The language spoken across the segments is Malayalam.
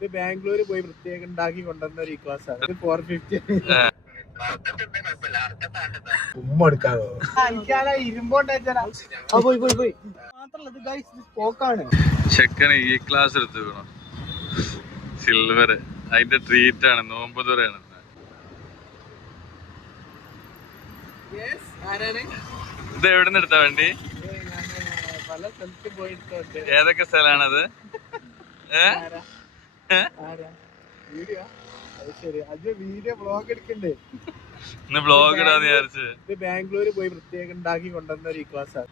ഇത് ബാംഗ്ലൂർ പോയി പ്രത്യേകം ഉണ്ടാക്കി കൊണ്ടുവന്ന ഒരു ക്ലാസ് ആണ്. ഇത് 450 ഉമ്മ എടുക്കാതോ ചെക്കന് ഈ ക്ലാസ് എടുത്തു സിൽവർ. അതിന്റെ ട്രീറ്റ് ആണ്, നോമ്പ് തുറയാണ്. ഇത് എവിടെ നിന്ന് എടുത്താ വണ്ടി? പല സ്ഥലത്ത് പോയിട്ടുണ്ട്. ഏതൊക്കെ സ്ഥലാണത്? വീഡിയോ വ്ളോഗ് എടുക്കണ്ടേ? ഇന്ന് വ്ളോഗ് ഇടാന്ന് വിചാരിച്ചു. ഇത് ബാംഗ്ലൂർ പോയി പ്രത്യേകം ഉണ്ടാക്കി കൊണ്ടുവന്ന ഒരു ക്ലാസ് ആണ്.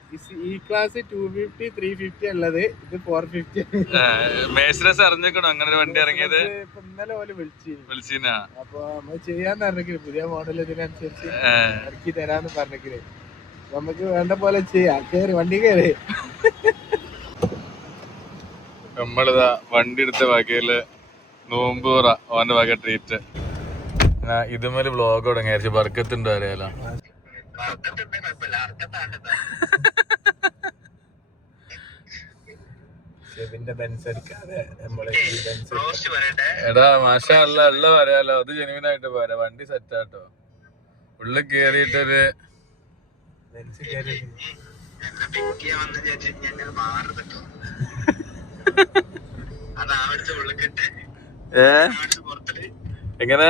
ഈ ക്ലാസ് 250 350 ഉള്ളത്. ഇത് 450. മേസ്രസ് അറിഞ്ഞേക്കണോ അങ്ങനെ ഒരു വണ്ടി ഇറങ്ങിയത്? ഇന്നലെ പോലെ വിളിച്ചിനാ. അപ്പൊ നമ്മള് ചെയ്യാന്ന് പറഞ്ഞിട്ട് പുതിയ മോഡൽ ഇതിനനുസരിച്ച് ഇറക്കി തരാന്ന് പറഞ്ഞിട്ട് നമുക്ക് വേണ്ട പോലെ ചെയ്യാം. കേറി വണ്ടി കയറി. നമ്മളിതാ വണ്ടി എടുത്ത വകയില് നോമ്പ് തുറ ഓന്റെ വക ട്രീറ്റ്. ഇതുമേല് വ്ളോഗ് തുടങ്ങിയായിരിച്ചു. ബർക്കത്തുണ്ടോ അറിയാലോ. എടാ മാഷാ അല്ല ഉള്ള പറയാലോ. അത് ജെനുവിനായിട്ട് പോരാ. വണ്ടി സെറ്റാട്ടോ. ഉള്ളിൽ കേറിയിട്ടൊരു എങ്ങനെ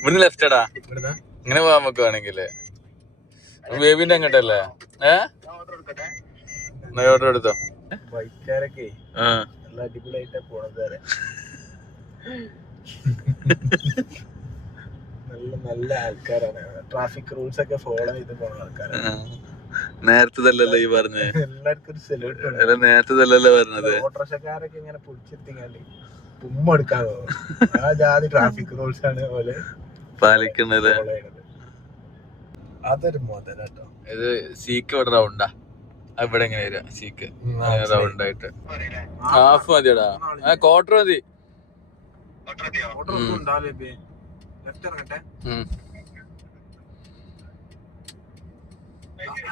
ഇവിടുന്ന് ലെഫ്റ്റടാ. ഇങ്ങനെ പോവാൻ നമുക്ക് വേണമെങ്കില്. ബേബിന്റെ അങ്ങോട്ടല്ലേ? ഓർഡർ എടുത്തോ. ബൈക്കാരൊക്കെ നല്ല അടിപൊളിയായിട്ടാ പോണത്. നല്ല ആൾക്കാരാണ്. ട്രാഫിക് റൂൾസ് ഒക്കെ ഫോളോ ചെയ്ത് പോണ ആൾക്കാരാണ്. നേരത്തല്ലല്ലോ ഈ പറഞ്ഞേ. എല്ലാവർക്കും ഒരു സല്യൂട്ട്. നേരത്തല്ലല്ലോ പറഞ്ഞത്. ഓട്ടോറിക്ഷക്കാരൊക്കെ ഇങ്ങനെ പൊളിച്ചെത്തിങ്ങാണ്ട് ഉമ്മ എടുക്കാതോ. ആ ജാതി ട്രാഫിക് റൂൾസ് ആണ് പോലെ പാലിക്കുന്നത്. അതൊരു മുതലാട്ടോ. ഇത് സീക്ക് ഇവിടെ റൗണ്ടാ. ഇവിടെ എങ്ങനെ വരിക? സീക്ക് റൗണ്ട് ആയിട്ട് ഹാഫ് മതിയടാ. ക്വാർട്ടർ മതി.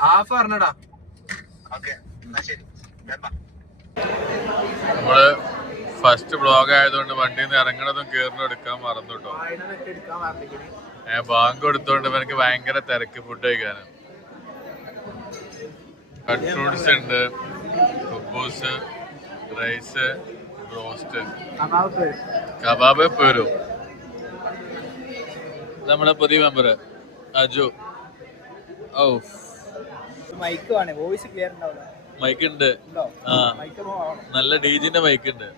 ഹാഫ് പറഞ്ഞടാ. നമ്മള് ഫസ്റ്റ് ബ്ലോഗ് ആയതുകൊണ്ട് വണ്ടിയിൽ നിന്ന് ഇറങ്ങണതും കേറുന്നതും എടുക്കാൻ മറന്നു കേട്ടോ. ബാങ്ക് കൊടുത്തോണ്ട് എനിക്ക് ഭയങ്കര തിരക്ക് ഫുഡ് കഴിക്കാന്. കട്ട് ഫ്രൂട്ട്സ് ഉണ്ട്, കുബൂസ്, റൈസ്, ബ്രോസ്റ്റ്, കബാബ് പേരും. നമ്മുടെ പുതിയ മെമ്പർ അജു. ഓ മൈക്ക് ഉണ്ട്. ആ നല്ല ഡീജിന്റെ മൈക്ക് ഉണ്ട്.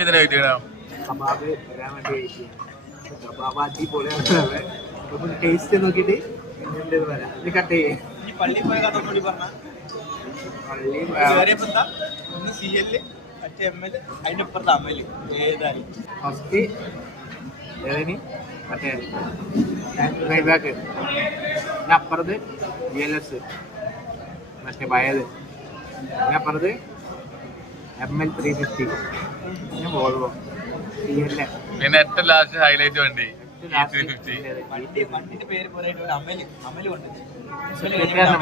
ഇതിനെ കിട്ടിയാ ടേസ്റ്റ് നോക്കിട്ട് കട്ട് ചെയ്യേ. അപ്പുറത്ത് GLS മറ്റേ പഴയത്. അപ്പുറത്ത് ML 350. Volvo CL. പിന്നെ ഏറ്റവും ലാസ്റ്റ് ഹൈലൈറ്റ് വണ്ടി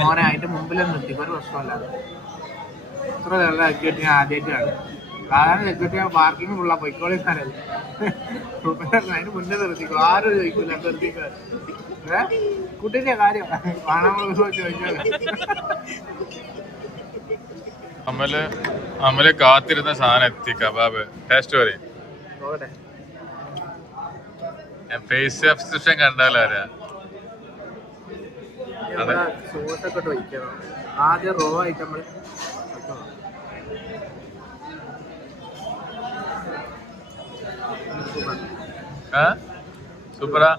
മോനെ അതിന്റെ മുമ്പിലൊന്നും നിർത്തി. ഒരു പ്രശ്നമല്ല. ഇത്ര നല്ല സെക്യൂരിറ്റി ഞാൻ ആദ്യമായിട്ടാണ്. സാധാരണ സെക്യൂരിറ്റി പാർക്കിംഗ് ഫുള്ള പൊയ്ക്കോളിക്കാനല്ലേ. അതിന് മുന്നേ നിർത്തിക്കോ. ആരും ചോദിക്കൂല നിർത്തിക്കോ. കുട്ടിന്റെ കാര്യം കാണാൻ ചോദിച്ചാൽ അമല് കാത്തിരുന്ന സാധനം എത്തി. കബാബ് ടേസ്റ്റ് പറയും. ഫേസ് എക്സ്പ്രഷൻ കണ്ടാലാരാ. സോസൊക്കെ ഒഴിക്കണം. ആദ്യം റോ ആയിട്ട് നമ്മള് സൂപ്പറാ.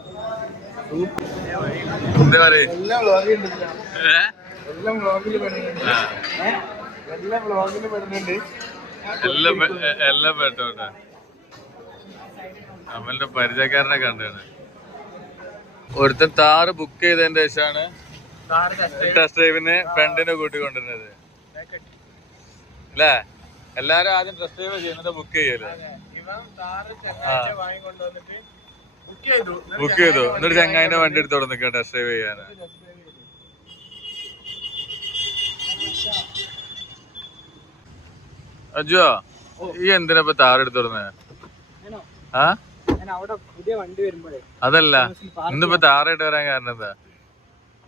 എന്താ പറയ എല്ലാം പെട്ടോട്ടെ. അമലിന്റെ പരിചയക്കാരനെ കണ്ടാണ്. ഒരുത്തൻ താറ് ബുക്ക് ചെയ്തതിന്റെ ശേഷമാണ് ടെസ്റ്റ് ഡ്രൈവിന് ഫ്രണ്ടിനെ കൂട്ടിക്കൊണ്ടിരുന്നത് അല്ലേ? എല്ലാരും ആദ്യം ടെസ്റ്റ് ഡ്രൈവ് ചെയ്യുന്നത് ബുക്ക് ചെയ്യല്ലേ? ബുക്ക് ചെയ്തു. എന്നിട്ട് ചങ്ങായിന്റെ വണ്ടി എടുത്തോടെ നിൽക്കാം ടെസ്റ്റ് ഡ്രൈവ് ചെയ്യാന്. അജോ ഈ എന്തിനാ ഇപ്പൊ താറെടുത്ത് തുറന്നേ? ആ പുതിയ വണ്ടി വരുമ്പോഴേ അതല്ല ഇന്നിപ്പോ താറായിട്ട് വരാൻ കാരണം എന്താ?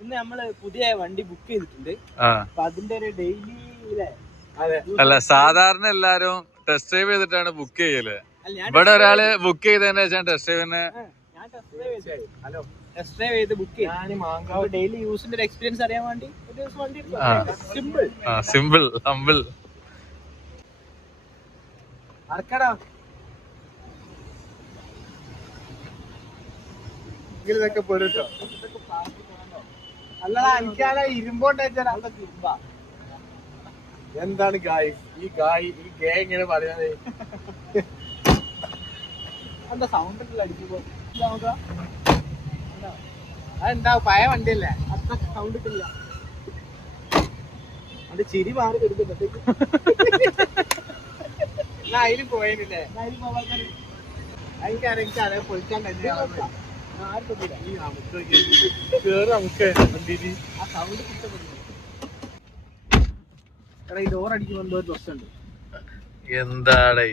ഇന്ന് നമ്മള് പുതിയ വണ്ടി ബുക്ക് ചെയ്തിട്ടുണ്ട്. അപ്പൊ അതിന്റെ ഒരു ഡെയിലി അല്ല സാധാരണ എല്ലാരും ടെസ്റ്റ് ഡ്രൈവ് ചെയ്തിട്ടാണ് ബുക്ക് ചെയ്യല്. ഇവിടെ ഒരാള് ബുക്ക് ചെയ്തതിന് ശേഷം ടെസ്റ്റ് ഡ്രൈവിന് ടെസ്റ്റ് ഡ്രൈവ് ചെയ്ത് ബുക്ക് ചെയ്തു. ഡെയിലി യൂസിന്റെ ഒരു എക്സ്പീരിയൻസ് അറിയാൻ വേണ്ടി ഒരു ദിവസം വണ്ടി സിമ്പിൾ സിമ്പിൾ ഹമ്പിൾ അറക്കടാ. ഇതൊക്കെ പെടുട്ടോ. അല്ലടാ എനിക്കാണ് ഇരുമ്പോണ്ട് എന്താണ് ഗായ് ഈ ഗേ ഇങ്ങനെ പറയുന്നത്? എന്താ സൗണ്ട് അടിക്കുമ്പോ അതെന്താ പഴയ വണ്ടിയല്ലേ അത്ര സൗണ്ട് ഇട്ടില്ല. അത് ചിരി മാറി എടുക്കുമ്പോഴത്തേക്ക് അതിന് പോയതില്ലേ എനിക്കറിയാം പൊളിക്കാൻ തന്നെ ഈ ഡോർ അടിക്കുമ്പോ എന്തോ ഒരു പ്രശ്നമുണ്ട്. എന്താണ്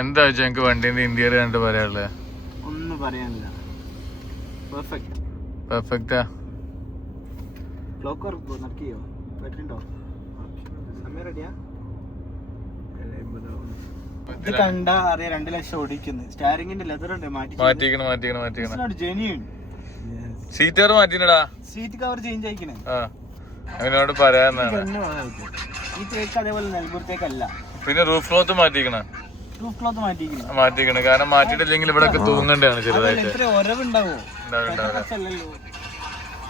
എന്താ വെച്ചാ എനിക്ക് വണ്ടീന്റെ ഇന്ത്യയിൽ കണ്ട് പറയാനുള്ളത്? ഒന്നും പറയാനില്ല. പെർഫെക്റ്റാ. ക്ലോക്ക് വർക്ക് നടക്കിയോ? പറ്റുന്നുണ്ടോ? സമയം റെഡിയാ? ഇത് കണ്ട അറിയാം 2 ലക്ഷം ഓടിക്കുന്നു. സ്റ്റാരിങ്ങിന്റെ ലെതർ ഉണ്ട് മാറ്റിക്കണം. ജെന്യൂൻ സീറ്റ് കവർ മാറ്റിനടാ. സീറ്റ് കവർ ചേഞ്ച് ആയിക്കണേ. അവനോട് പറയാന്നാണ്. ഈ തേക്ക് അതേപോലെ നെൽപൂരത്തേക്കല്ല. പിന്നെ റൂഫ് ക്ലോത്ത് മാറ്റിക്കണം. കാരണം മാറ്റിട്ടില്ലെങ്കിൽ ഇവിടെ തൂങ്ങണ്ടാണ് ചെറുതായിട്ട്.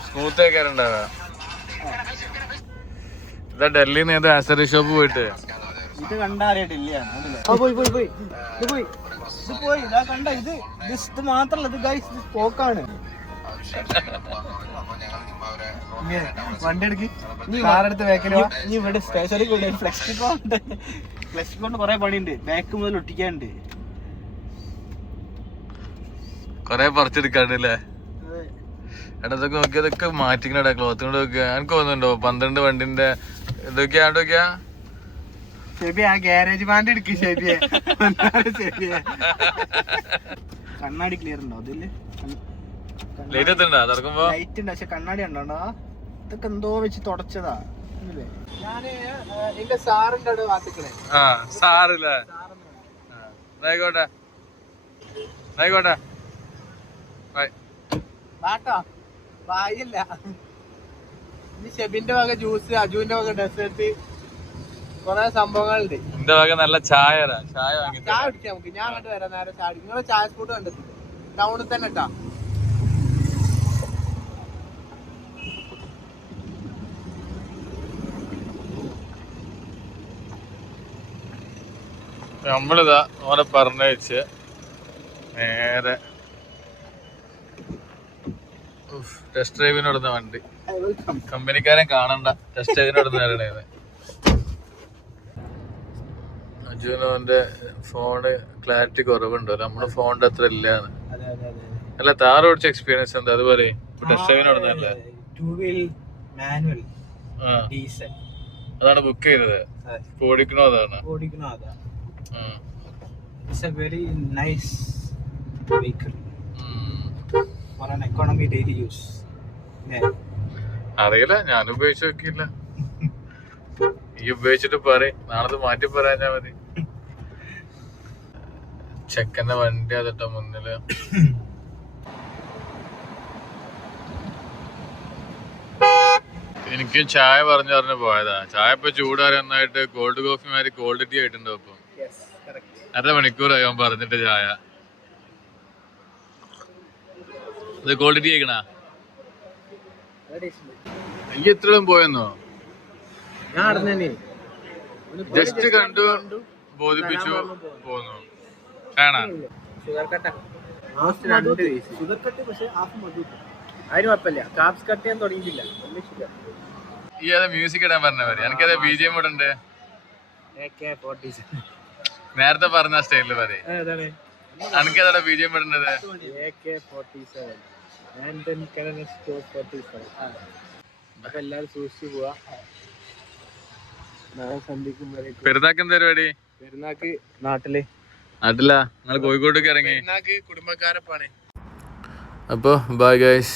സ്മൂത്ത് ആക്കാറുണ്ടാവുക. ഇതാ ഡൽഹിന്ന് ഏത് ആക്സറി ഷോപ്പ് പോയിട്ട് ഇത് കണ്ടറിയട്ടില്ല. ഇത് മാത്രല്ല ഇത് ഗൈസ് ഇത് പോക്കാണ്. വണ്ടി എടുക്ക് കാറെടുത്ത് ബാക്കിൽ ഇവിടെ സ്റ്റേഷനിൽ കൊണ്ട് ഫ്ലെക്സ് കൊണ്ട് കൊറേ പണിയുണ്ട്. ബാക്ക് മുതൽ ഒട്ടിക്കാനുണ്ട്. കൊറേ പറിച്ചെടുക്കാണ്ടല്ലേ? എടാ ഇതൊക്കെ നോക്കിയാ ഇതൊക്കെ മാറ്റിക്കണടാ. ക്ലോത്തിനോട് നോക്കിയാ എനിക്ക് തോന്നുന്നുണ്ടോ 12 വണ്ടിന്റെ ഇതൊക്കെയാ ആണ്ടൊക്കെയാ ആ ഗ്യാരേജ് ബാൻഡ് എടുക്ക്. കണ്ണാടി ക്ലിയർ ഉണ്ടോ അതില്? ലൈറ്റ് തുറക്കുമ്പോ ലൈറ്റ് ഉണ്ട് പക്ഷെ കണ്ണാടി ഉണ്ടോ? ഇതൊക്കെ എന്തോ വെച്ച് തുടച്ചതാ. ഞാന് എന്റെ സാറിന്റെ അവിടെ വാത്തിക്കണേ. സാറില്ലേ? ആയിക്കോട്ടെ വാട്ടോ വായില്ല. ഇനി ഷെബിന്റെ വക ജ്യൂസ്, അജുവിന്റെ വക ഡെസേർട്ട്, കൊറേ സംഭവങ്ങളുണ്ട്. എന്റെ വക നല്ല ചായ കുടിക്കാം നമുക്ക്. ഞാൻ കണ്ടു വരാം നേരെ ചായ. നിങ്ങളെ ചായ സ്പോട്ട് കണ്ടിട്ടുണ്ട് ടൗണിൽ തന്നെ ഇട്ടാ. നമ്മളിതാ ഓനെ പറഞ്ഞയച്ച് നേരെ ടെസ്റ്റ് ഡ്രൈവിനോടുന്ന വണ്ടി. കമ്പനിക്കാരൻ കാണണ്ട, ടെസ്റ്റ് ഡ്രൈവിനോടുന്ന നേരണത്. അജുവിന്റെ ഫോണ് ക്ലാരിറ്റി കുറവുണ്ടോ? നമ്മുടെ ഫോണിന്റെ അത്ര ഇല്ലാന്ന്. അല്ല താറ് ഓടിച്ച എക്സ്പീരിയൻസ് എന്താ? അതുപോലെ ടെസ്റ്റ് ഡ്രൈവിനോടുന്നല്ലേ? അതാണ് ബുക്ക് ചെയ്തത്. ഓടിക്കണോ? അതാണ് It's a very nice vehicle for an economy daily use. അറിയില്ല, ഞാൻ ഉപയോഗിച്ച് നോക്കിയില്ല. ഈ ഉപയോഗിച്ചിട്ട് പറയും, നാളെ മാറ്റി പറയാഞ്ഞാ മതി. ചെക്കന്റെ വണ്ടി അതിട്ടോ മുന്നില്. എനിക്ക് ചായ പറഞ്ഞു പോയതാ. ചായ ഇപ്പൊ ചൂടാറി നന്നായിട്ട് കോൾഡ് കോഫി മാതിരി കോൾഡ് ടീ ആയിട്ടുണ്ടോ? ഇപ്പൊ 1/2 മണിക്കൂറായി അവൻ പറഞ്ഞിട്ട് ചായ. ഇത് കോൾഡ് ടീ ആയിക്കണ? ഈ എത്രയും പോയെന്നോ? ജസ്റ്റ് കണ്ടു ബോധിപ്പിച്ചു പോന്നു. കാണാ അതിന് കുഴപ്പമില്ല. കാപ്സ് കട്ട് ചെയ്യാൻ തുടങ്ങിയിട്ടില്ല. ഈ ഏതാ മ്യൂസിക് ഇടാൻ പറഞ്ഞവര്? എനിക്കതാ BGM ഇടണ്ട്. നേരത്തെ പറഞ്ഞ സ്റ്റൈലില് പറയും. എനിക്കതാ BGM ഇടേണ്ടത്. എല്ലാരും സൂക്ഷിച്ചു പോവാ. നാളെ സന്ധിക്കുമ്പോഴേക്കും പെരുന്നാക്ക് എന്താ പരിപാടി? പെരുന്നാക്ക് നാട്ടിലാ. നിങ്ങൾ കോഴിക്കോട്ടേക്ക് ഇറങ്ങി. പെരുന്നാക്ക് കുടുംബക്കാരപ്പാണ്. അപ്പോൾ ബൈ ഗൈസ്.